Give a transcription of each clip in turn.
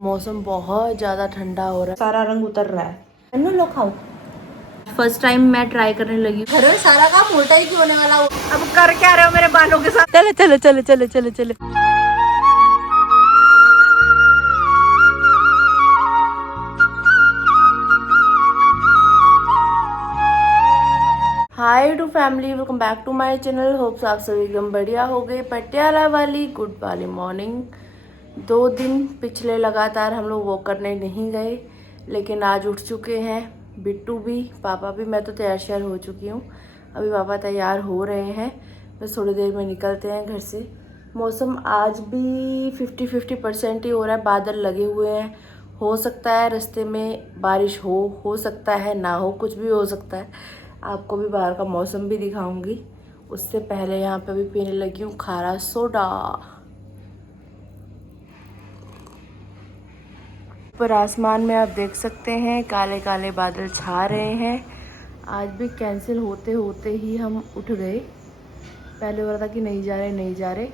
मौसम बहुत ज़्यादा ठंडा हो रहा है, सारा रंग उतर रहा है ना। लो खाओ। फर्स्ट टाइम मैं ट्राई करने लगी। घर में सारा काम उल्टा ही क्यों होने वाला हो। अब कर क्या रहे हो मेरे बालों के साथ। चलो चलो चलो चलो चलो चलो। Hi to family, welcome back to my channel. Hopes आप सभी एकदम बढ़िया हो गए। पटियाला वाली गुड वाली मॉर्निंग। 2 दिन पिछले लगातार हम लोग वॉक करने नहीं गए, लेकिन आज उठ चुके हैं। बिट्टू भी, पापा भी। मैं तो तैयार श्यार हो चुकी हूँ। अभी पापा तैयार हो रहे हैं, बस थोड़ी देर में निकलते हैं घर से। मौसम आज भी 50-50% ही हो रहा है। बादल लगे हुए हैं, हो सकता है रास्ते में बारिश हो सकता है ना हो, कुछ भी हो सकता है। आपको भी बाहर का मौसम भी दिखाऊंगी। उससे पहले यहाँ पे भी पीने लगी हूँ खारा सोडा। ऊपर आसमान में आप देख सकते हैं काले काले बादल छा रहे हैं। आज भी कैंसिल होते होते ही हम उठ गए। पहले हो रहा था कि नहीं जा रहे,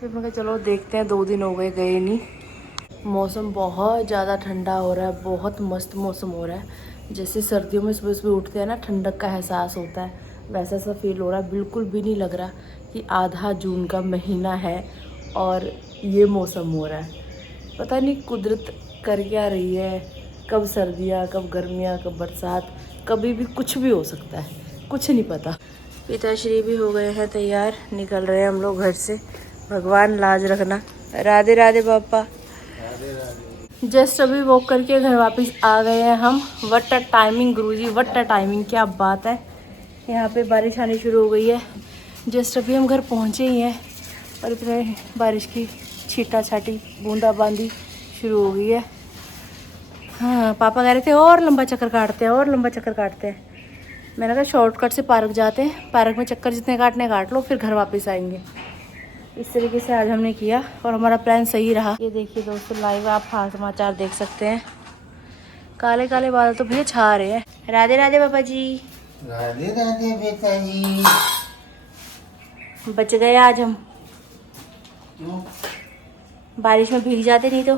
फिर मैं कहा चलो देखते हैं। 2 दिन हो गए गए नहीं। मौसम बहुत ज़्यादा ठंडा हो रहा है, बहुत मस्त मौसम हो रहा है। जैसे सर्दियों में सुबह सुबह उठते हैं ना, ठंडक का एहसास होता है, वैसा सा फील हो रहा है। बिल्कुल भी नहीं लग रहा कि आधा जून का महीना है और ये मौसम हो रहा है। पता नहीं कुदरत कर क्या रही है। कब सर्दियाँ, कब गर्मियाँ, कब बरसात, कभी भी कुछ भी हो सकता है, कुछ नहीं पता। पिताश्री भी हो गए हैं तैयार, निकल रहे हैं हम लोग घर से। भगवान लाज रखना। राधे राधे पापा। जस्ट अभी वॉक करके घर वापस आ गए हैं हम। What a timing Guruji, what a timing, क्या बात है। यहाँ पे बारिश आनी शुरू हो गई है। जस्ट अभी हम घर पहुँचे ही हैं और इतने बारिश की छीटा छाटी बूंदाबांदी शुरू हो गई है। हाँ, पापा कह रहे थे और लंबा चक्कर काटते हैं, और लंबा चक्कर काटते हैं। मैंने कहा शॉर्टकट से पार्क जाते हैं, पार्क में चक्कर जितने काटने काट लो, फिर घर वापस आएंगे। इस तरीके से आज हमने किया और हमारा प्लान सही रहा। ये देखिए दोस्तों, लाइव आप हाल समाचार देख सकते हैं। काले काले बादल तो भैया छा रहे हैं। राधे राधे पापा जी। राधे राधे बेटा जी। बच गए आज हम। क्यों? बारिश में भीग जाते नहीं तो।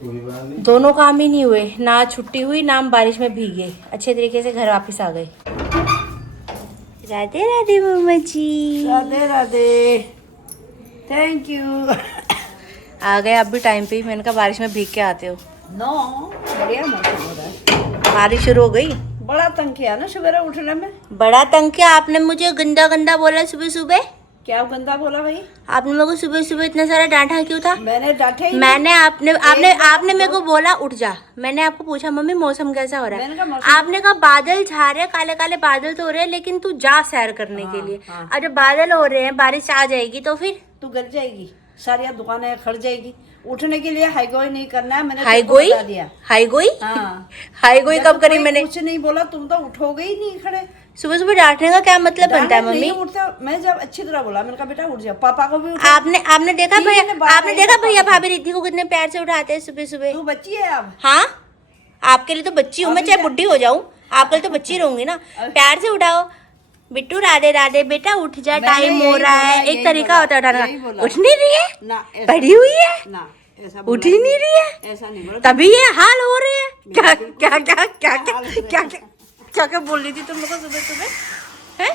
कोई बात नहीं। दोनों काम ही नहीं हुए, ना छुट्टी हुई ना हम बारिश में भीगे। अच्छे तरीके से घर वापस आ गए। राधे राधे मम्मा जी। Radhe Radhe, thank you. आ गए आप भी टाइम पे ही। मैंने कहा बारिश में भीग के आते हो। नो, बढ़िया मौसम हो रहा है। बारिश शुरू हो गई। बड़ा तंग किया ना सवेरे उठने में। बड़ा तंग किया आपने मुझे, गंदा गंदा बोला सुबह सुबह। क्या गंदा बोला भाई? आपने मेरे को सुबह सुबह इतना सारा डांटा क्यों था? मैंने डांटे ही मैंने आपने आपने एक बार आपने मेरे को बोला उठ जा। मैंने आपको पूछा मम्मी मौसम कैसा हो रहा मैंने है, कहा मौसम आपने कहा बादल छा रहे हैं, काले काले बादल तो हो रहे हैं, लेकिन तू जा सैर करने के लिए। अब जब बादल हो रहे हैं, बारिश आ जाएगी तो फिर तू गिर जाएगी, सारी दुकानें खड़ जाएगी। उठने के लिए हाईगोई नहीं करना है, मैंने हाई तुमको गोई, बता दिया। हाई गोई, हाँ, हाई गोई कब करी मैंने? कुछ नहीं बोला, तुम तो उठोगे ही नहीं खड़े। सुबह सुबह डांटने का क्या मतलब बनता है नहीं मम्मी? उठते। मैं जब अच्छी तरह बोला, मैंने कहा बेटा उठ जाओ, पापा को भी उठा। आपने आपने देखा भैया, आपने देखा भैया पापा भाभी रिद्धि को कितने प्यार से उठाते हैं सुबह सुबह। तू बच्ची है अब। हाँ, आपके लिए तो बच्ची हूँ मैं, चाहे बुढ़ी हो जाऊँ, आपके लिए तो बच्ची रहूंगी ना। प्यार से उठाओ। बिट्टू राधे राधे बेटा उठ जा, टाइम हो रहा है। एक तरीका होता है उठाने का। उठ नहीं रही है ना, पड़ी हुई है ना, ऐसा उठ ही नहीं रही है, ऐसा नहीं बोला। तभी ये हाल हो रहे हैं। क्या क्या क्या क्या क्या क्या क्या बोल रही थी तुम लोग को सुबह सुबह? हैं,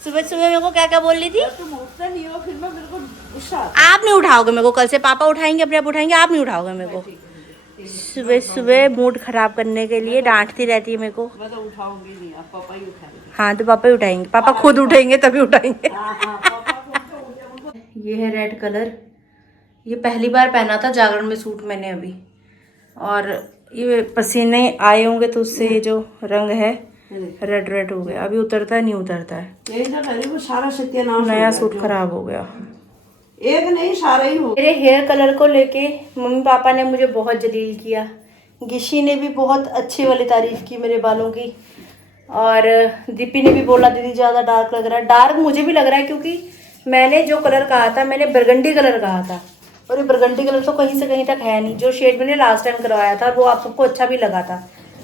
सुबह सुबह मेरे को क्या क्या बोल रही थी? तुम उठते नहीं हो, फिर मैं मेरे को गुस्सा आता है। आप नहीं उठाओगे मेरे को, कल से पापा उठाएंगे, अपने आप उठाएंगे, आप नहीं उठाओगे मेरे को। सुबह सुबह मूड खराब करने के लिए डांटती रहती है मेरे को। मैं तो उठाऊंगी नहीं, अब पापा ही उठाएंगे। हाँ तो पापा ही उठाएंगे, पापा खुद उठेंगे तभी उठाएंगे। पापा को उनको ये है रेड कलर। ये पहली बार पहना था जागरण में सूट मैंने अभी, और ये पसीने आए होंगे तो उससे ये जो रंग है रेड रेड हो गया। अभी उतरता है नहीं उतरता है। यही ना करे, वो सारा सत्यानाश हो नया गया सूट जो। खराब हो गया। एक नहीं, सारा ही हो। मेरे हेयर कलर को लेके मम्मी पापा ने मुझे बहुत जलील किया। गिशी ने भी बहुत अच्छी वाली तारीफ की मेरे बालों की, और दीपी ने भी बोला दीदी ज़्यादा डार्क लग रहा है। डार्क मुझे भी लग रहा है, क्योंकि मैंने जो कलर कहा था, मैंने बरगंडी कलर कहा था, और ये बरगंडी कलर तो कहीं से कहीं तक है नहीं। जो शेड मैंने लास्ट टाइम करवाया था वो आप सबको अच्छा भी लगा था,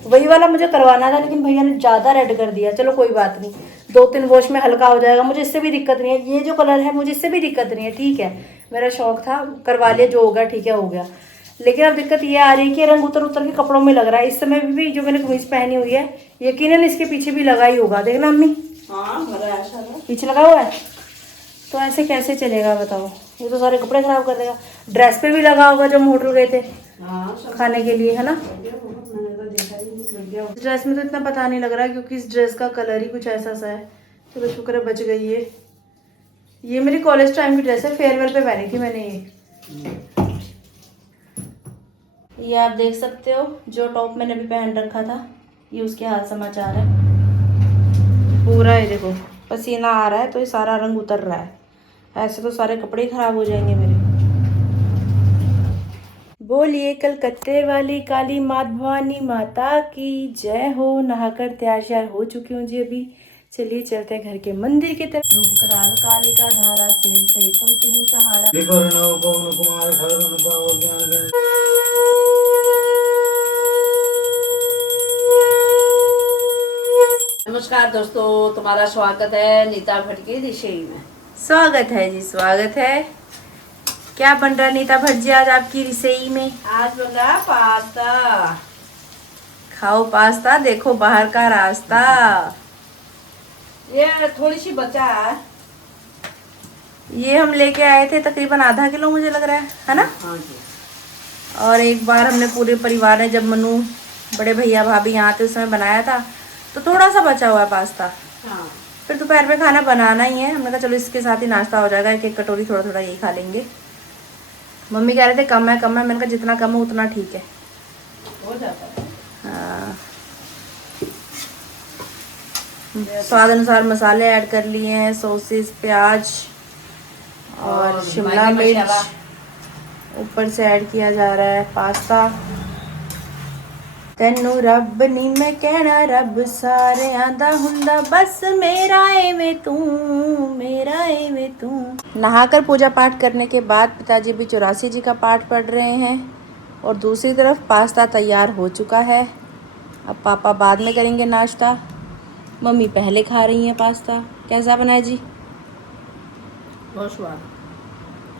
वही वाला मुझे करवाना था, लेकिन भैया ने ज़्यादा रेड कर दिया। चलो कोई बात नहीं, 2-3 वॉश में हल्का हो जाएगा, मुझे इससे भी दिक्कत नहीं है। ये जो कलर है मुझे इससे भी दिक्कत नहीं है, ठीक है, मेरा शौक था, करवा लिया, जो हो गया ठीक है हो गया। लेकिन अब दिक्कत ये आ रही है कि रंग उतर उतर के कपड़ों में लग रहा है। इस समय भी जो मैंने कमीज पहनी हुई है यकीनन इसके पीछे भी लगा ही होगा, देखना अम्मी हाँ पीछे लगा हुआ है। तो ऐसे कैसे चलेगा बताओ, ये तो सारे कपड़े खराब कर देगा। ड्रेस पे भी लगा होगा जब हम होटल गए थे हाँ खाने के लिए, है ना। मैंने तो देखा ही नहीं, लग गया। इस ड्रेस में तो इतना पता नहीं लग रहा क्योंकि इस ड्रेस का कलर ही कुछ ऐसा सा है। चलो शुक्र है बच गई है। ये मेरी कॉलेज टाइम की ड्रेस है, फेयरवेल पे पहनी थी मैंने ये आप देख सकते हो जो टॉप मैंने अभी पहन रखा था, ये उसके हाल समाचार है पूरा। ये देखो पसीना आ रहा है तो ये सारा रंग उतर रहा है, ऐसे तो सारे कपड़े ही खराब हो जाएंगे मेरे। बोलिए कलकत्ते वाली काली मात भवानी माता की जय हो। नहाकर तैयार श्यार हो चुकी हूँ जी अभी। चलिए चलते हैं घर के मंदिर की तरफ। रूप कराल कालिका धारा से तुम तीन सहारा। देखो रणव पवन कुमार खर मन पाओ ज्ञान गण। नमस्कार दोस्तों, तुम्हारा स्वागत है नीता भट्ट की रसोई में। स्वागत है जी, स्वागत है। क्या बन रहा है नीता भट्ट जी आज आपकी रसोई में? आज बन रहा पास्ता। खाओ पास्ता, देखो बाहर का रास्ता। ये थोड़ी सी बचा है। ये हम लेके आए थे तकरीबन आधा किलो मुझे लग रहा है ना। हाँ जी। और एक बार हमने पूरे परिवार ने, जब मनु बड़े भैया भाभी यहाँ थे उस समय बनाया था, तो थोड़ा सा बचा हुआ है पास्ता। हाँ। फिर दोपहर में खाना बनाना ही है, हमने कहा चलो इसके साथ ही नाश्ता हो जाएगा, एक एक कटोरी थोड़ा थोड़ा यही खा लेंगे। मम्मी कह रहे थे कम है कम है, मैंने कहा जितना कम है उतना ठीक है, हो जाता है। हाँ। स्वाद अनुसार मसाले ऐड कर लिए हैं, सॉसेस, प्याज और शिमला मैगी मिर्च मसाला। ऊपर से ऐड किया जा रहा है पास्ता। तेनू रब नी मैं कहना रब सारे आंदा हुंदा, बस मेरा एवे तू, मेरा एवे तू। नहाकर पूजा पाठ करने के बाद पिताजी भी 84 जी का पाठ पढ़ रहे हैं और दूसरी तरफ पास्ता तैयार हो चुका है। अब पापा बाद में करेंगे नाश्ता, मम्मी पहले खा रही हैं पास्ता। कैसा बना है जी? बहुत स्वाद।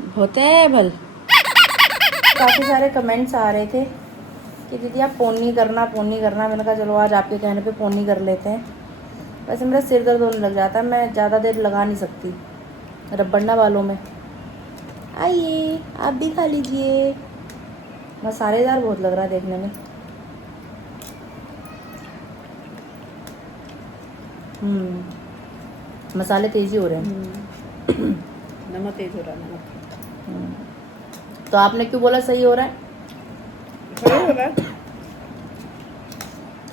बहुत है भल। काफ़ी सारे कमेंट्स आ रहे थे कि दीदी आप फ़ोन नहीं करना, फ़ोन नहीं करना। मैंने कहा चलो आज आपके कहने पे फ़ोन नहीं कर लेते हैं। वैसे मेरा सिर दर्द होने लग जाता है, मैं ज़्यादा देर लगा नहीं सकती रबड़ना वालों में। आइए आप भी खा लीजिए, मसालेदार बहुत लग रहा है देखने में। मसाले तेज़ी हो रहे हैं। नमक तेज हो रहा है, नमक। तो आपने क्यों बोला सही हो रहा है? सही हो रहा है।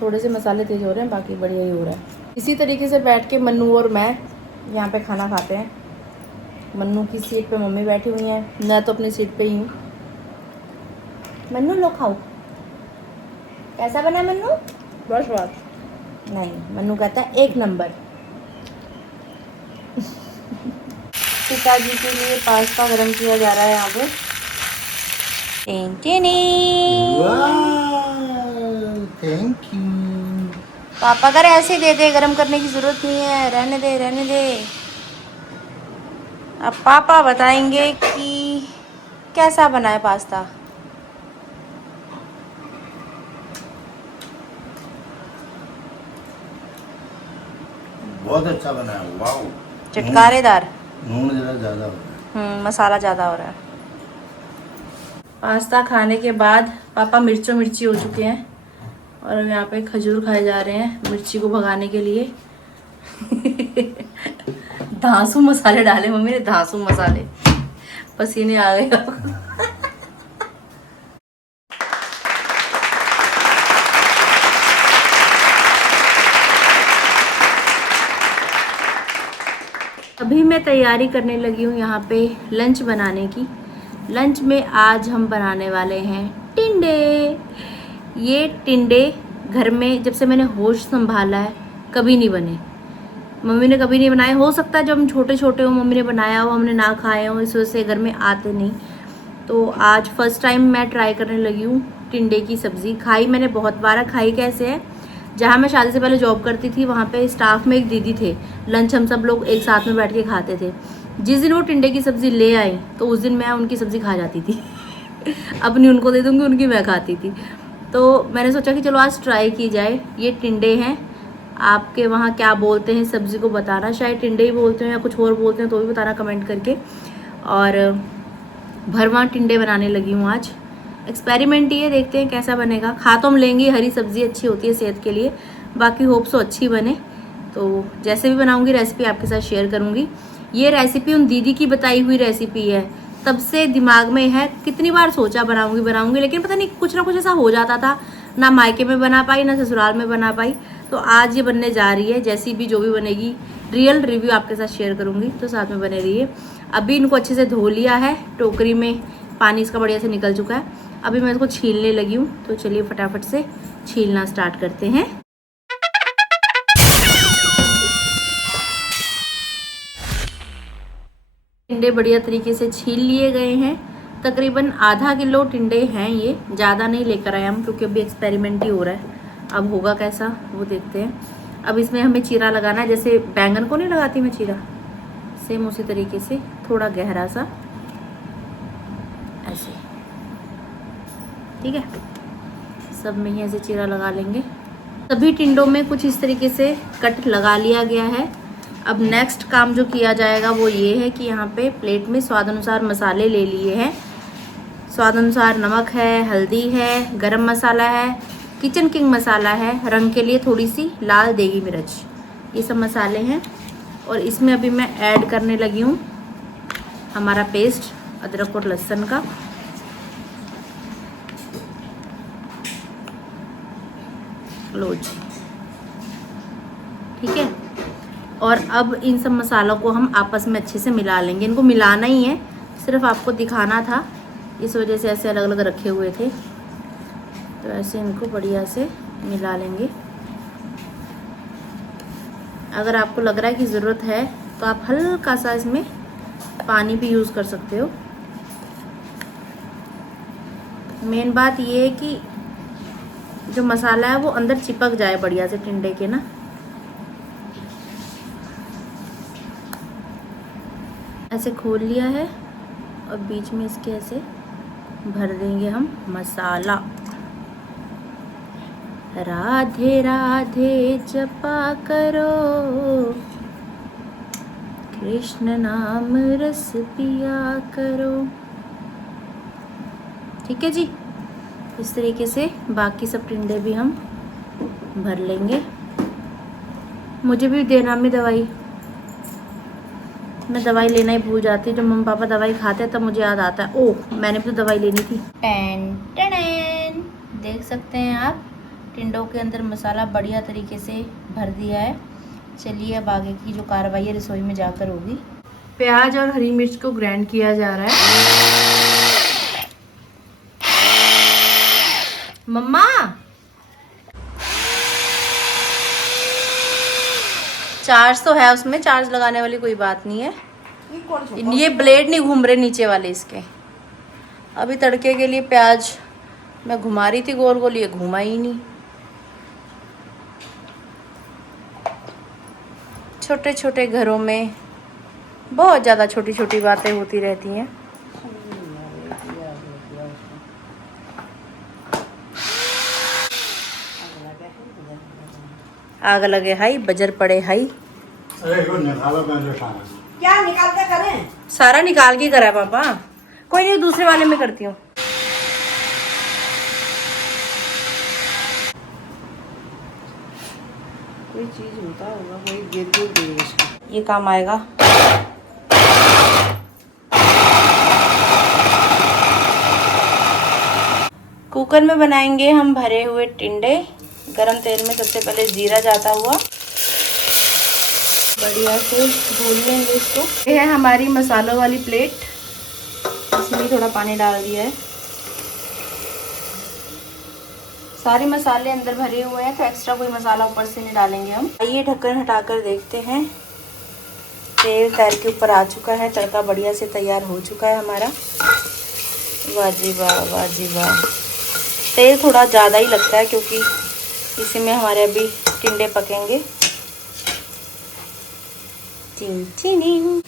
थोड़े से मसाले तेज हो रहे हैं, बाकी बढ़िया ही हो रहा है। इसी तरीके से बैठ के मन्नू और मैं यहाँ पे खाना खाते हैं। मन्नू की सीट पे मम्मी बैठी हुई हैं, मैं तो अपनी सीट पे ही हूँ। मन्नू लो खाओ। कैसा बना मन्नू? बहुत स्वाद। नहीं, मन्नू कहता है 1 नंबर। पिताजी के लिए पास्ता गरम किया जा रहा है यहाँ पे। Thank you. पापा कर ऐसे दे दे, गरम करने की जरूरत नहीं है, रहने दे रहने दे। अब पापा बताएंगे कि कैसा बना है पास्ता। बहुत अच्छा बना है, वाओ। चटकारेदार। नून जरा ज़्यादा हो रहा है। मसाला ज़्यादा हो रहा है। पास्ता खाने के बाद पापा मिर्चों मिर्ची हो चुके हैं और अब यहाँ पे खजूर खाए जा रहे हैं मिर्ची को भगाने के लिए। धांसू मसाले डाले मम्मी ने, धांसू मसाले, पसीने आ गए। अभी मैं तैयारी करने लगी हूँ यहाँ पे लंच बनाने की। लंच में आज हम बनाने वाले हैं टिंडे। ये टिंडे घर में जब से मैंने होश संभाला है कभी नहीं बने, मम्मी ने कभी नहीं बनाए। हो सकता है जब हम छोटे छोटे हो मम्मी ने बनाया हो, हमने ना खाए हो, इस वजह से घर में आते नहीं। तो आज फर्स्ट टाइम मैं ट्राई करने लगी हूँ टिंडे की सब्ज़ी। खाई मैंने बहुत बार, खाई कैसे है, जहाँ मैं शादी से पहले जॉब करती थी वहाँ पे स्टाफ में एक दीदी थे, लंच हम सब लोग एक साथ में बैठ के खाते थे। जिस दिन वो टिंडे की सब्ज़ी ले आई तो उस दिन मैं उनकी सब्ज़ी खा जाती थी अपनी उनको दे दूँगी, उनकी मैं खाती थी। तो मैंने सोचा कि चलो आज ट्राई की जाए। ये टिंडे हैं, आपके वहाँ क्या बोलते हैं सब्ज़ी को बताना, शायद टिंडे ही बोलते हैं या कुछ और बोलते हैं तो भी बताना कमेंट करके। और भरवा टिंडे बनाने लगी हूँ आज। एक्सपेरिमेंट ही है, देखते हैं कैसा बनेगा। खा तो हम लेंगे, हरी सब्ज़ी अच्छी होती है सेहत के लिए, बाकी होप सो अच्छी बने। तो जैसे भी बनाऊँगी रेसिपी आपके साथ शेयर करूँगी। ये रेसिपी उन दीदी की बताई हुई रेसिपी है, तब से दिमाग में है, कितनी बार सोचा बनाऊँगी, लेकिन पता नहीं कुछ ना कुछ ऐसा हो जाता था, ना मायके में बना पाई ना ससुराल में बना पाई। तो आज ये बनने जा रही है, जैसी भी जो भी बनेगी रियल रिव्यू आपके साथ शेयर करूँगी, तो साथ में बने रहिए। अभी इनको अच्छे से धो लिया है, टोकरी में पानी इसका बढ़िया से निकल चुका है। अभी मैं इसको छीलने लगी हूँ, तो चलिए फटाफट से छीलना स्टार्ट करते हैं। टिंडे बढ़िया तरीके से छील लिए गए हैं। तकरीबन आधा किलो टिंडे हैं, ये ज़्यादा नहीं लेकर आए हम क्योंकि अभी एक्सपेरिमेंट ही हो रहा है। अब होगा कैसा वो देखते हैं। अब इसमें हमें चीरा लगाना है, जैसे बैंगन को नहीं लगाती मैं चीरा, सेम उसी तरीके से थोड़ा गहरा सा ऐसे, ठीक है। सब में ही ऐसे चीरा लगा लेंगे। सभी टिंडों में कुछ इस तरीके से कट लगा लिया गया है। अब नेक्स्ट काम जो किया जाएगा वो ये है कि यहाँ पे प्लेट में स्वाद अनुसार मसाले ले लिए हैं। स्वाद अनुसार नमक है, हल्दी है, गरम मसाला है, किचन किंग मसाला है, रंग के लिए थोड़ी सी लाल देगी मिर्च, ये सब मसाले हैं। और इसमें अभी मैं ऐड करने लगी हूँ हमारा पेस्ट अदरक और लहसुन का। लो जी, ठीक है। और अब इन सब मसालों को हम आपस में अच्छे से मिला लेंगे। इनको मिलाना ही है, सिर्फ आपको दिखाना था, इस वजह से ऐसे अलग अलग रखे हुए थे। तो ऐसे इनको बढ़िया से मिला लेंगे। अगर आपको लग रहा है कि ज़रूरत है तो आप हल्का सा इसमें पानी भी यूज़ कर सकते हो। मेन बात ये है कि जो मसाला है वो अंदर चिपक जाए बढ़िया से टिंडे के ना। ऐसे खोल लिया है और बीच में इसके ऐसे भर देंगे हम मसाला। राधे राधे जपा करो, कृष्ण नाम रस पिया करो, ठीक है जी। इस तरीके से बाकी सब टिंडे भी हम भर लेंगे। मुझे भी देना में दवाई, मैं दवाई लेना ही भूल जाती। जब मम्मी पापा दवाई खाते हैं तब मुझे याद आता है, ओह मैंने भी तो दवाई लेनी थी। टैन देख सकते हैं आप, टिंडों के अंदर मसाला बढ़िया तरीके से भर दिया है। चलिए अब आगे की जो कार्रवाई है रसोई में जाकर होगी। प्याज और हरी मिर्च को ग्राइंड किया जा रहा है। मम्मा चार्ज तो है उसमें, चार्ज लगाने वाली कोई बात नहीं है। ये ब्लेड नहीं घूम रहे नीचे वाले इसके। अभी तड़के के लिए प्याज मैं घुमा रही थी गोल गोल, ये घुमा ही नहीं। छोटे छोटे घरों में बहुत ज़्यादा छोटी छोटी बातें होती रहती हैं। आग लगे हाई, बजर पड़े हाई। क्या निकाल के करें? सारा निकाल के करा पापा, कोई नहीं दूसरे वाले में करती हूँ। कोई चीज होता होगा, कोई गिर गिर ये काम आएगा। कुकर में बनाएंगे हम भरे हुए टिंडे। गरम तेल में सबसे पहले जीरा जाता हुआ, बढ़िया से भून लेंगे इसको। ये है हमारी मसालों वाली प्लेट, इसमें भी थोड़ा पानी डाल दिया है। सारे मसाले अंदर भरे हुए हैं तो एक्स्ट्रा कोई मसाला ऊपर से नहीं डालेंगे हम। आइए ढक्कन हटाकर देखते हैं। तेल तैर के ऊपर आ चुका है, तड़का बढ़िया से तैयार हो चुका है हमारा। वाह जी वाह, वाह जी वाह। तेल थोड़ा ज़्यादा ही लगता है क्योंकि इसी में हमारे अभी टिंडे पकेंगे। टिंग टिंग।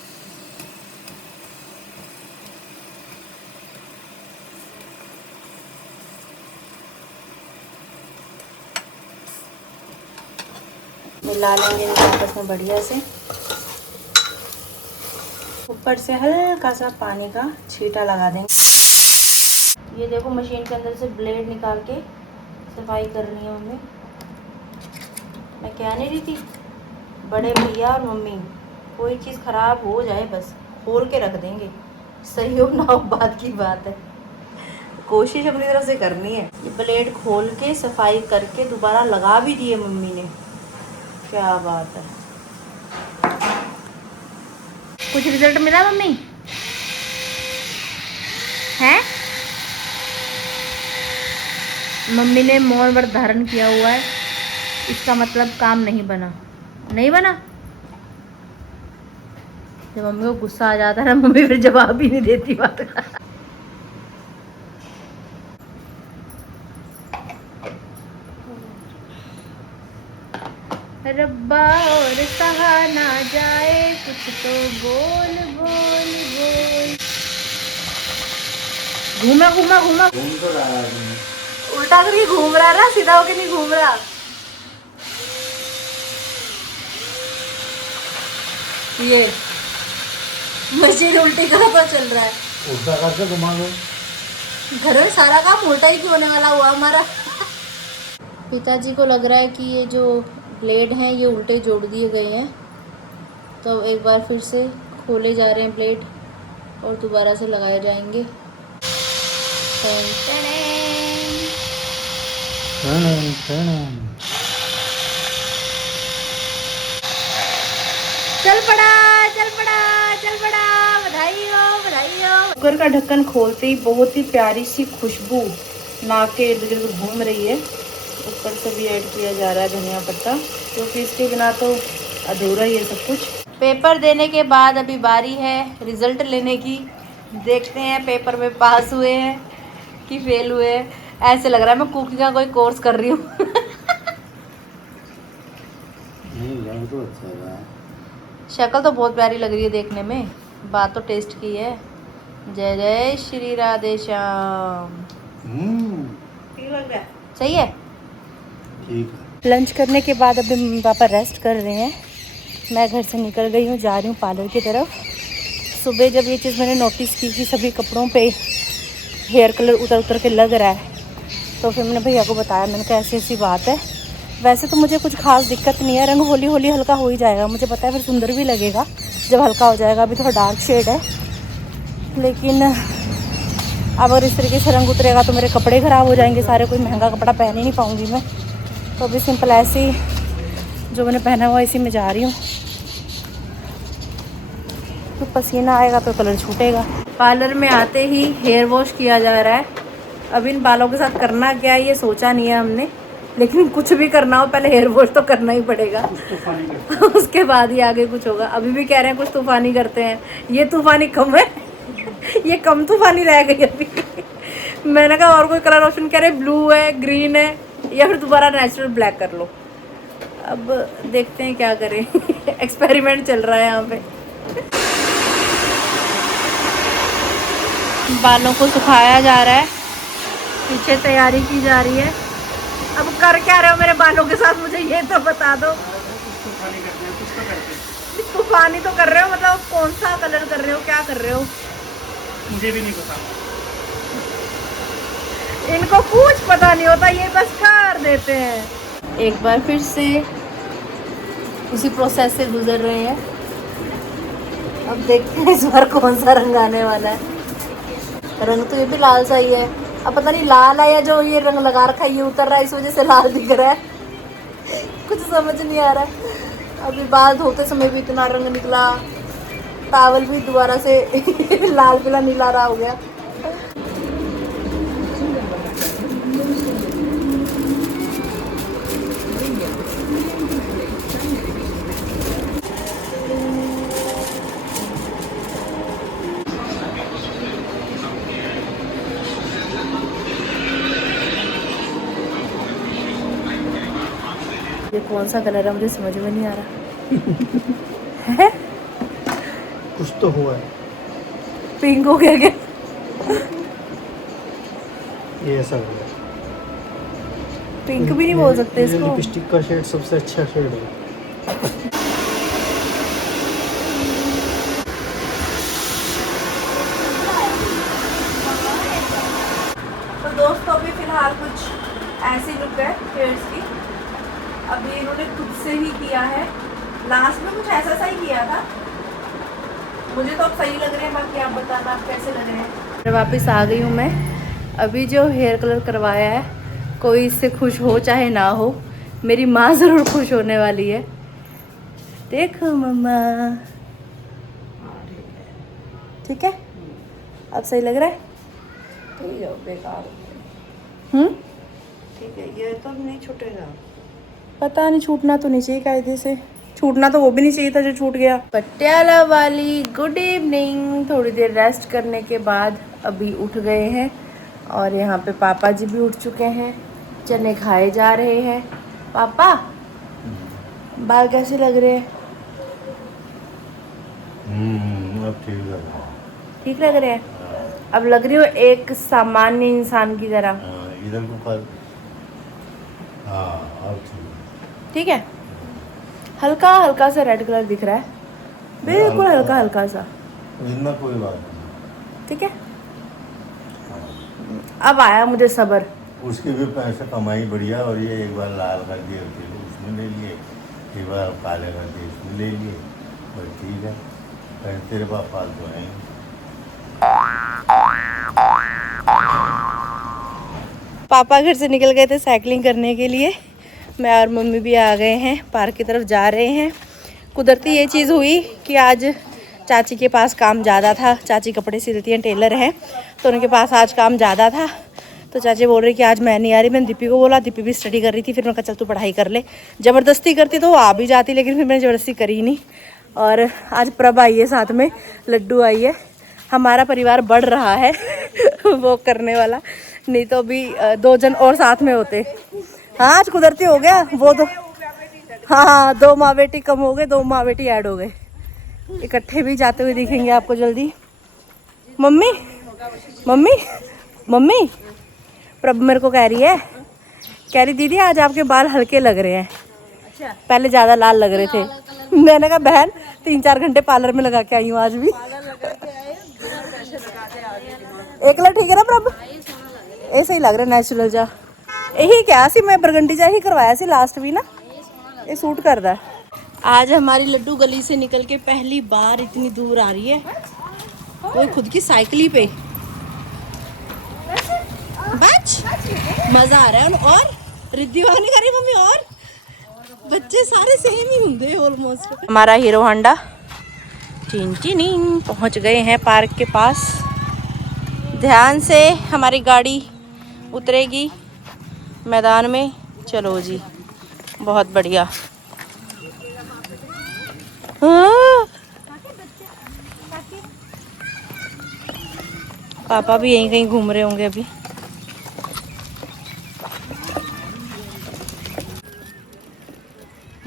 मिला लेंगे इनको आपस में बढ़िया से। ऊपर से हल्का सा पानी का छींटा लगा देंगे। ये देखो मशीन के अंदर से ब्लेड निकाल के सफाई कर रही है मम्मी। मैं क्या नहीं रही थी, बड़े भैया और मम्मी कोई चीज़ ख़राब हो जाए बस खोल के रख देंगे, सही हो ना हो बात की बात है। कोशिश अपनी तरफ से करनी है। ये ब्लेड खोल के सफाई करके दोबारा लगा भी दिए मम्मी ने, क्या बात है। कुछ रिजल्ट मिला मम्मी है? मम्मी ने मौन व्रत धारण किया हुआ है, इसका मतलब काम नहीं बना। नहीं बना? जब मम्मी को गुस्सा आ जाता है ना, मम्मी फिर जवाब ही नहीं देती बात का। रब्बा और सहा ना जाए, कुछ तो बोल बोल बोल। घूमा घूमा घूमा, घूम तो रहा है। उल्टा करके घूम रहा ना, सीधा होके नहीं घूम रहा। ये मशीन उल्टी का तो चल रहा है। उल्टा करके घुमा दो। घर में सारा काम उल्टा ही क्यों होने वाला हुआ हमारा। पिताजी को लग रहा है कि ये जो ब्लेड हैं ये उल्टे जोड़ दिए गए हैं, तो एक बार फिर से खोले जा रहे हैं ब्लेड और दोबारा से लगाए जाएंगे। चल पड़ा चल पड़ा चल पड़ा, बधाई हो बधाई हो। कुकर का ढक्कन खोलते ही बहुत ही प्यारी सी खुशबू नाक के इर्द गिर्द घूम रही है। ऊपर से भी ऐड किया जा रहा है धनिया पत्ता, क्योंकि इसके बिना तो अधूरा ही है सब कुछ। पेपर देने के बाद अभी बारी है रिजल्ट लेने की। देखते हैं पेपर में पास हुए हैं कि फेल हुए हैं। ऐसे लग रहा है मैं कुकिंग का कोई कोर्स कर रही हूँ। नहीं रंग तो अच्छा है। शक्ल तो बहुत प्यारी लग रही है देखने में, बात तो टेस्ट की है। जय जय श्री राधे श्याम। ठीक लग रहा है? सही है, ठीक है। लंच करने के बाद अभी मम्मी पापा रेस्ट कर रहे हैं। मैं घर से निकल गई हूँ, जा रही हूँ पार्लर की तरफ। सुबह जब ये चीज़ मैंने नोटिस की कि सभी कपड़ों पे हेयर कलर उतर उतर के लग रहा है, तो फिर मैंने भैया को बताया। मैंने कहा ऐसी ऐसी बात है। वैसे तो मुझे कुछ खास दिक्कत नहीं है, रंग होली होली हल्का हो ही जाएगा, मुझे पता है, फिर सुंदर भी लगेगा जब हल्का हो जाएगा। अभी थोड़ा डार्क शेड है, लेकिन अब अगर इस तरीके से रंग उतरेगा तो मेरे कपड़े ख़राब हो जाएंगे सारे, कोई महंगा कपड़ा पहन ही नहीं पाऊँगी मैं। तो अभी सिंपल ऐसे ही जो मैंने पहना हुआ इसी में जा रही हूँ। तो पसीना आएगा तो कलर छूटेगा। पार्लर में आते ही हेयर वॉश किया जा रहा है। अब इन बालों के साथ करना क्या है ये सोचा नहीं है हमने, लेकिन कुछ भी करना हो पहले हेयर वॉश तो करना ही पड़ेगा। उसके बाद ही आगे कुछ होगा। अभी भी कह रहे हैं कुछ तूफानी करते हैं, ये तूफानी कम है। ये कम तूफानी रह गई अभी। मैंने कहा और कोई कलर ऑप्शन, कह रहे ब्लू है, ग्रीन है, या फिर दोबारा नेचुरल ब्लैक कर लो। अब देखते हैं क्या करें। एक्सपेरिमेंट चल रहा है यहाँ पे। बालों को सुखाया जा रहा है, पीछे तैयारी की जा रही है। अब कर क्या रहे हो मेरे बालों के साथ, मुझे ये तो बता दो। तूफानी तो कर रहे हो, मतलब कौन सा कलर कर रहे हो, क्या कर रहे हो? मुझे भी नहीं पता। इनको कुछ पता नहीं होता, ये बस कर देते हैं। एक बार फिर से उसी प्रोसेस से गुजर रहे हैं। अब देखते हैं इस बार कौन सा रंग आने वाला है। रंग तो ये भी लाल सा ही है, अब पता नहीं लाल है या जो ये रंग लगा रखा है ये उतर रहा है, इस वजह से लाल दिख रहा है। कुछ समझ नहीं आ रहा है। अभी बाल धोते समय भी इतना रंग निकला, टावल भी दोबारा से लाल पीला नीला रहा हो गया। ये कौन सा कलर है मुझे समझ में नहीं आ रहा है। कुछ तो हुआ है। पिंक हो गया क्या? ये ऐसा हुआ है। पिंक भी नहीं बोल सकते इसको। लिपस्टिक का शेड सबसे अच्छा शेड है। तो दोस्तों अभी फिलहाल कुछ ऐसी लुक है हेयर्स की। अभी इन्होंने खुद से ही किया है, लास्ट में कुछ ऐसा सा ही किया था। मुझे तो अब सही लग रहे हैं, बाकी आप बताना आप कैसे लग रहे हैं। वापस आ गई हूँ मैं। अभी जो हेयर कलर करवाया है, कोई इससे खुश हो चाहे ना हो, मेरी माँ ज़रूर खुश होने वाली है। देखो मम्मा, ठीक है अब सही लग रहा है। बेकार ठीक है, ये तो नहीं छूटेगा। पता नहीं, छूटना तो नहीं चाहिए कायदे से। छूटना तो वो भी नहीं चाहिए था जो छूट गया। पटियाला वाली गुड इवनिंग। थोड़ी देर रेस्ट करने के बाद अभी उठ गए हैं और यहाँ पे पापा जी भी उठ चुके हैं, चने खाए जा रहे हैं। पापा बाल कैसे लग रहे हैं? अब ठीक लग रहा है। ठीक लग रहे हैं? अब लग रही हो एक सामान्य इंसान की तरह। इधर को कर। हाँ अब ठीक है, हल्का हल्का सा रेड कलर दिख रहा है, बिल्कुल हल्का हल्का सा। इतना कोई बात नहीं। ठीक है, अब आया मुझे सब्र। उसकी भी पैसे कमाई बढ़िया, और ये एक बार लाल कर दिए उसमें ले लिए, एक बार काले कर दिए उसमें ले लिए, और ठीक है फिर तेरे पास फालतू है। पापा घर से निकल गए थे साइकिलिंग करने के लिए, मैं और मम्मी भी आ गए हैं, पार्क की तरफ जा रहे हैं। कुदरती ये चीज़ हुई कि आज चाची के पास काम ज़्यादा था। चाची कपड़े सिलती हैं, टेलर हैं, तो उनके पास आज काम ज़्यादा था। तो चाची बोल रही कि आज मैं नहीं आ रही। मैंने दीपी को बोला, दीपी भी स्टडी कर रही थी, फिर मैंने कहा चल तू पढ़ाई कर ले। ज़बरदस्ती करती तो वो आ भी जाती, लेकिन फिर मैंने ज़बरदस्ती करी नहीं। और आज प्रभ आई है, साथ में लड्डू आई है। हमारा परिवार बढ़ रहा है वो करने वाला, नहीं तो अभी 2 जन और साथ में होते। हाँ आज कुदरती हो गया वो तो। हाँ 2 माँ बेटी कम हो गए, 2 माँ बेटी ऐड हो गए। इकट्ठे भी जाते हुए दिखेंगे आपको जल्दी। मम्मी मम्मी मम्मी प्रभु मेरे को कह रही दीदी आज आपके बाल हल्के लग रहे हैं। अच्छा। पहले ज़्यादा लाल लग रहे थे। मैंने कहा बहन 3-4 घंटे पार्लर में लगा के आई हूँ आज भी। एक लड़ ठीक है ना प्रभु, ऐसे ही लग रहा है नेचुरल जा। यही क्या सी मैं बरगंडी जा ही करवाया सी लास्ट भी ना, ये सूट कर रहा है। आज हमारी लड्डू गली से निकल के पहली बार इतनी दूर आ रही है, वो खुद की साइकिल पे। बच मजा आ रहा है। और रिद्धि नहीं कर रही मम्मी, और बच्चे सारे सेम ही होंगे ऑलमोस्ट। हमारा हीरो होंडा टिन पहुंच गए हैं पार्क के पास। ध्यान से हमारी गाड़ी उतरेगी मैदान में। चलो जी, बहुत बढ़िया। हाँ। पापा भी यहीं कहीं घूम रहे होंगे अभी।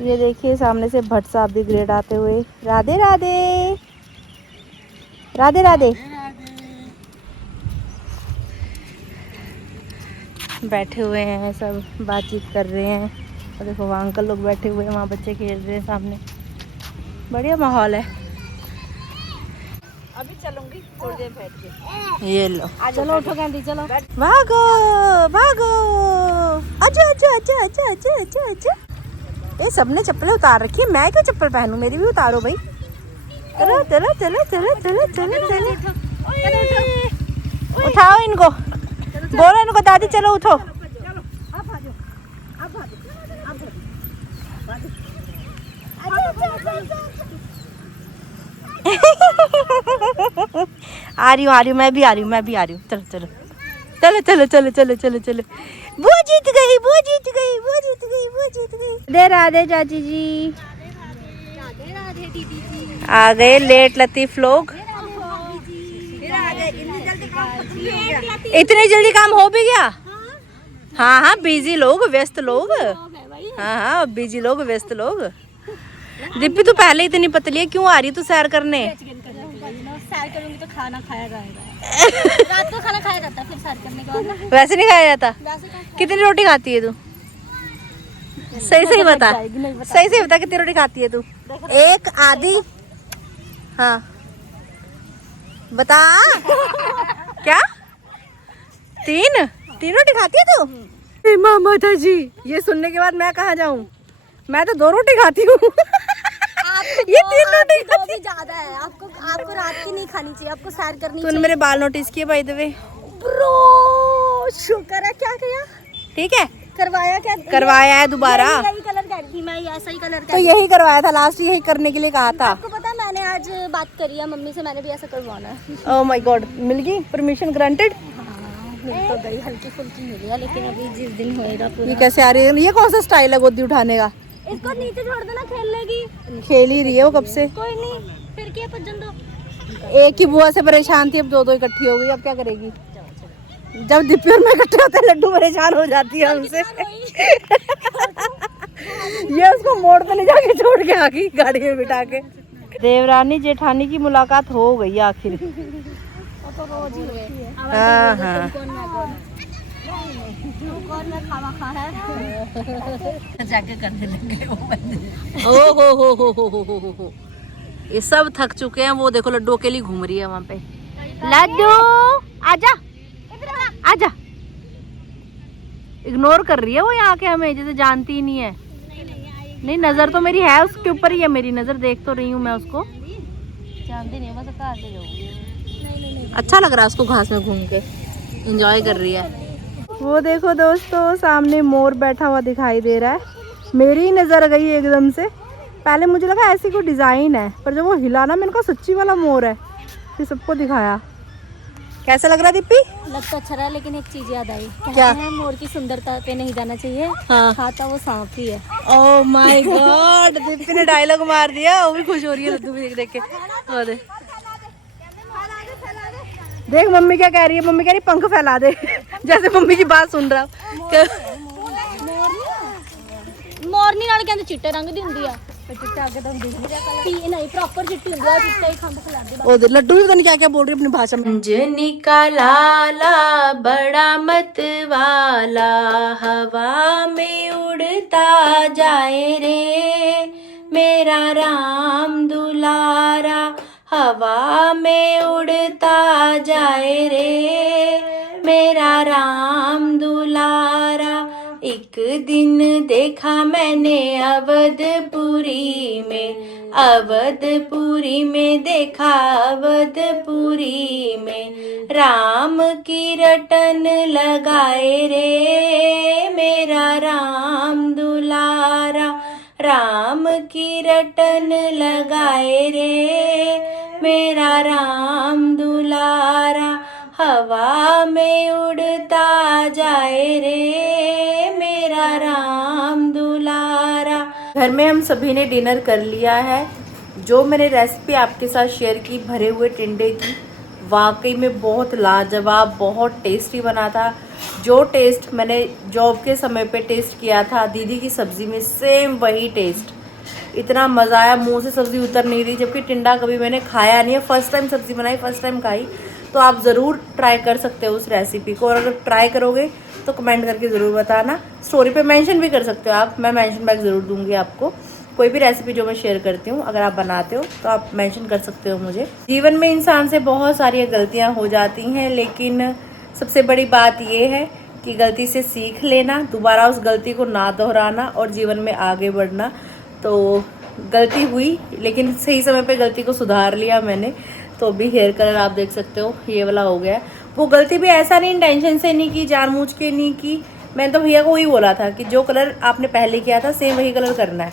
ये देखिए सामने से भट्ट साहब भी ग्रेड आते हुए। राधे राधे राधे राधे। बैठे हुए हैं सब, बातचीत कर रहे हैं। और देखो वहाँ अंकल लोग बैठे हुए हैं, वहाँ बच्चे खेल रहे हैं सामने। बढ़िया माहौल है। अभी चलूंगी थोड़ी देर बैठ के। ये लो चलो उठो गांधी, चलो भागो भागो। अच्छा अच्छा अच्छा अच्छा अच्छा अच्छा अच्छा। ये सबने चप्पलें उतार रखी है, मैं क्यों चप्पल पहनूं? मेरी भी उतारो भाई। चलो चलो चलो चलो चलो चलो चलो, उठाओ इनको, बोलो इनको दादी चलो उठो। आ रही हूँ मैं भी आ रही हूँ। चलो चलो चलो चलो चलो चलो चलो चलो। वो जीत गई। राधे राधे चाची जी। आ गए लेट लतीफ लोग। इतनी जल्दी काम हो भी गया? हाँ बिजी लोग, व्यस्त लोग। हाँ हाँ, बिजी लोग, व्यस्त लोग। दीप्ति तू पहले इतनी पतली है, क्यों आ रही तू सैर करने? सैर करूंगी तो खाना खाया जाएगा। रात को खाना खाया जाता है, फिर सैर करने के बाद वैसे नहीं खाया जाता? कितनी रोटी खाती है तू? सही सही बता, सही सही बता, कितनी रोटी खाती है तू? एक, आधी? हाँ बता। क्या? तीन रोटी खाती है तू? माता जी, ये सुनने के बाद मैं कहाँ जाऊँ? मैं तो 2 रोटी खाती हूँ। ये 3 रोटी दो भी ज्यादा है। आपको रात की नहीं खानी चाहिए, आपको सैर करनी तूने मेरे बाल नोटिस किए बाय द वे? ब्रो शुक्र है। क्या किया? ठीक है, करवाया क्या? करवाया है दोबारा। यही कलर कह रही थी मैं, ऐसा ही कलर तो यही करवाया था लास्ट, यही करने के लिए कहा था। आपको पता है मैंने आज बात करी है मम्मी से, मैंने भी ऐसा करवाना है। ओह माय गॉड, मिल गई परमिशन? ग्रांटेड? मिल तो गई, हल्की फुल्की मिली है, लेकिन अभी जिस दिन होएगा ये पूरा। कैसे आ रही है? ये कौन सा स्टाइल है गोदी उठाने का? इसको नीचे छोड़ देना, खेल लेगी। खेल ही रही है वो कब से। कोई नहीं, फिर क्या पजन दो। एक ही बुआ से परेशान थी, अब 2 इकट्ठी हो गई, अब क्या करेगी? जब दीप्ति और मैं इकट्ठे होते हैं लड्डू परेशान हो जाती है हमसे। ये उसको मोड़ पे ले जाके छोड़ के आ गई गाड़ी में बिठा के। देवरानी जेठानी की मुलाकात हो गई आखिर। तो रोज ही होती है। हाँ हाँ, जाके करने लगे ओ ये सब थक चुके हैं। वो देखो लड्डू अकेली घूम रही है वहाँ पे। लड्डू आजा, आजा। इग्नोर कर रही है वो यहाँ के हमें, जैसे जानती ही नहीं है। नहीं, नजर तो मेरी है उसके ऊपर ही है, मेरी नजर देख तो रही हूँ मैं उसको। जानती नहीं, बस कहा से जाऊँ। अच्छा लग रहा है उसको घास में घूम के, एंजॉय कर रही है। वो देखो दोस्तों, सामने मोर बैठा हुआ दिखाई दे रहा है। मेरी ही नजर गई एकदम से। पहले मुझे लगा ऐसी कोई डिजाइन है, पर जब वो हिला ना, मैंने कहा सच्ची वाला मोर है। फिर सबको दिखाया। कैसा लग रहा है दीप्ति? लग तो अच्छा रहा है, लेकिन एक चीज याद आई। क्या? है मोर की सुंदरता पे नहीं जाना चाहिए। हाँ। खाता वो सांप ही है। ओह माय गॉड, दीप्ति ने डायलॉग मार दिया। वो भी खुश हो रही है लड्डू भी देख देख के। वो देख देख मम्मी क्या कह रही है। मम्मी कह रही पंख फैला दे। जैसे मम्मी की बात सुन रहा हूँ। मोरनी नाल कहंदे चिट्टे रंग दी हुंदी आ। चिट्टा आगे तो दिख नहीं, प्रॉपर चिट्टी हुंदी आ, चिट्टा ही खंभ फैला दे। ओ दे लड्डू भी पता नहीं क्या क्या बोल रही है अपनी भाषा में। अंजनी का लाला बड़ा मत वाला, हवा में उड़ता जाए रे मेरा राम दुलारा, हवा में उड़ता जाए रे मेरा राम दुलारा। एक दिन देखा मैंने अवधपुरी में, अवधपुरी में देखा अवधपुरी में, राम की रटन लगाए रे मेरा राम दुलारा, राम की रटन लगाए रे मेरा राम दुलारा, हवा में उड़ता जाए रे मेरा राम दुलारा। घर में हम सभी ने डिनर कर लिया है। जो मैंने रेसिपी आपके साथ शेयर की भरे हुए टिंडे की, वाकई में बहुत लाजवाब, बहुत टेस्टी बना था। जो टेस्ट मैंने जॉब के समय पे टेस्ट किया था दीदी की सब्ज़ी में, सेम वही टेस्ट। इतना मज़ा आया, मुंह से सब्ज़ी उतर नहीं रही। जबकि टिंडा कभी मैंने खाया नहीं है, फर्स्ट टाइम सब्ज़ी बनाई, फर्स्ट टाइम खाई। तो आप ज़रूर ट्राई कर सकते हो उस रेसिपी को, और अगर ट्राई करोगे तो कमेंट करके ज़रूर बताना। स्टोरी पे मेंशन भी कर सकते हो आप, मैं मेंशन बैक ज़रूर दूंगी आपको। कोई भी रेसिपी जो मैं शेयर करती हूँ, अगर आप बनाते हो तो आप मेंशन कर सकते हो मुझे। जीवन में इंसान से बहुत सारी गलतियाँ हो जाती हैं, लेकिन सबसे बड़ी बात ये है कि गलती से सीख लेना, दोबारा उस गलती को ना दोहराना और जीवन में आगे बढ़ना। तो गलती हुई, लेकिन सही समय पे गलती को सुधार लिया मैंने। तो अभी हेयर कलर आप देख सकते हो ये वाला हो गया। वो गलती भी ऐसा नहीं, इंटेंशन से नहीं की, जानबूझ के नहीं की। मैंने तो भैया को वही बोला था कि जो कलर आपने पहले किया था सेम वही कलर करना है।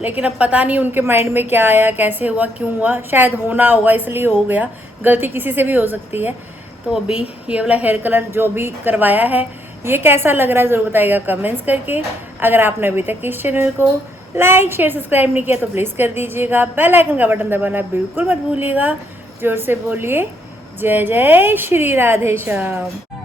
लेकिन अब पता नहीं उनके माइंड में क्या आया, कैसे हुआ, क्यों हुआ, शायद होना होगा इसलिए हो गया। गलती किसी से भी हो सकती है। तो अभी ये वाला हेयर कलर जो भी करवाया है, ये कैसा लग रहा है ज़रूर बताइएगा कमेंट्स करके। अगर आपने अभी तक इस चैनल को लाइक शेयर सब्सक्राइब नहीं किया तो प्लीज़ कर दीजिएगा। बेल आइकन का बटन दबाना बिल्कुल मत भूलिएगा। जोर से बोलिए जय जय श्री राधे श्याम।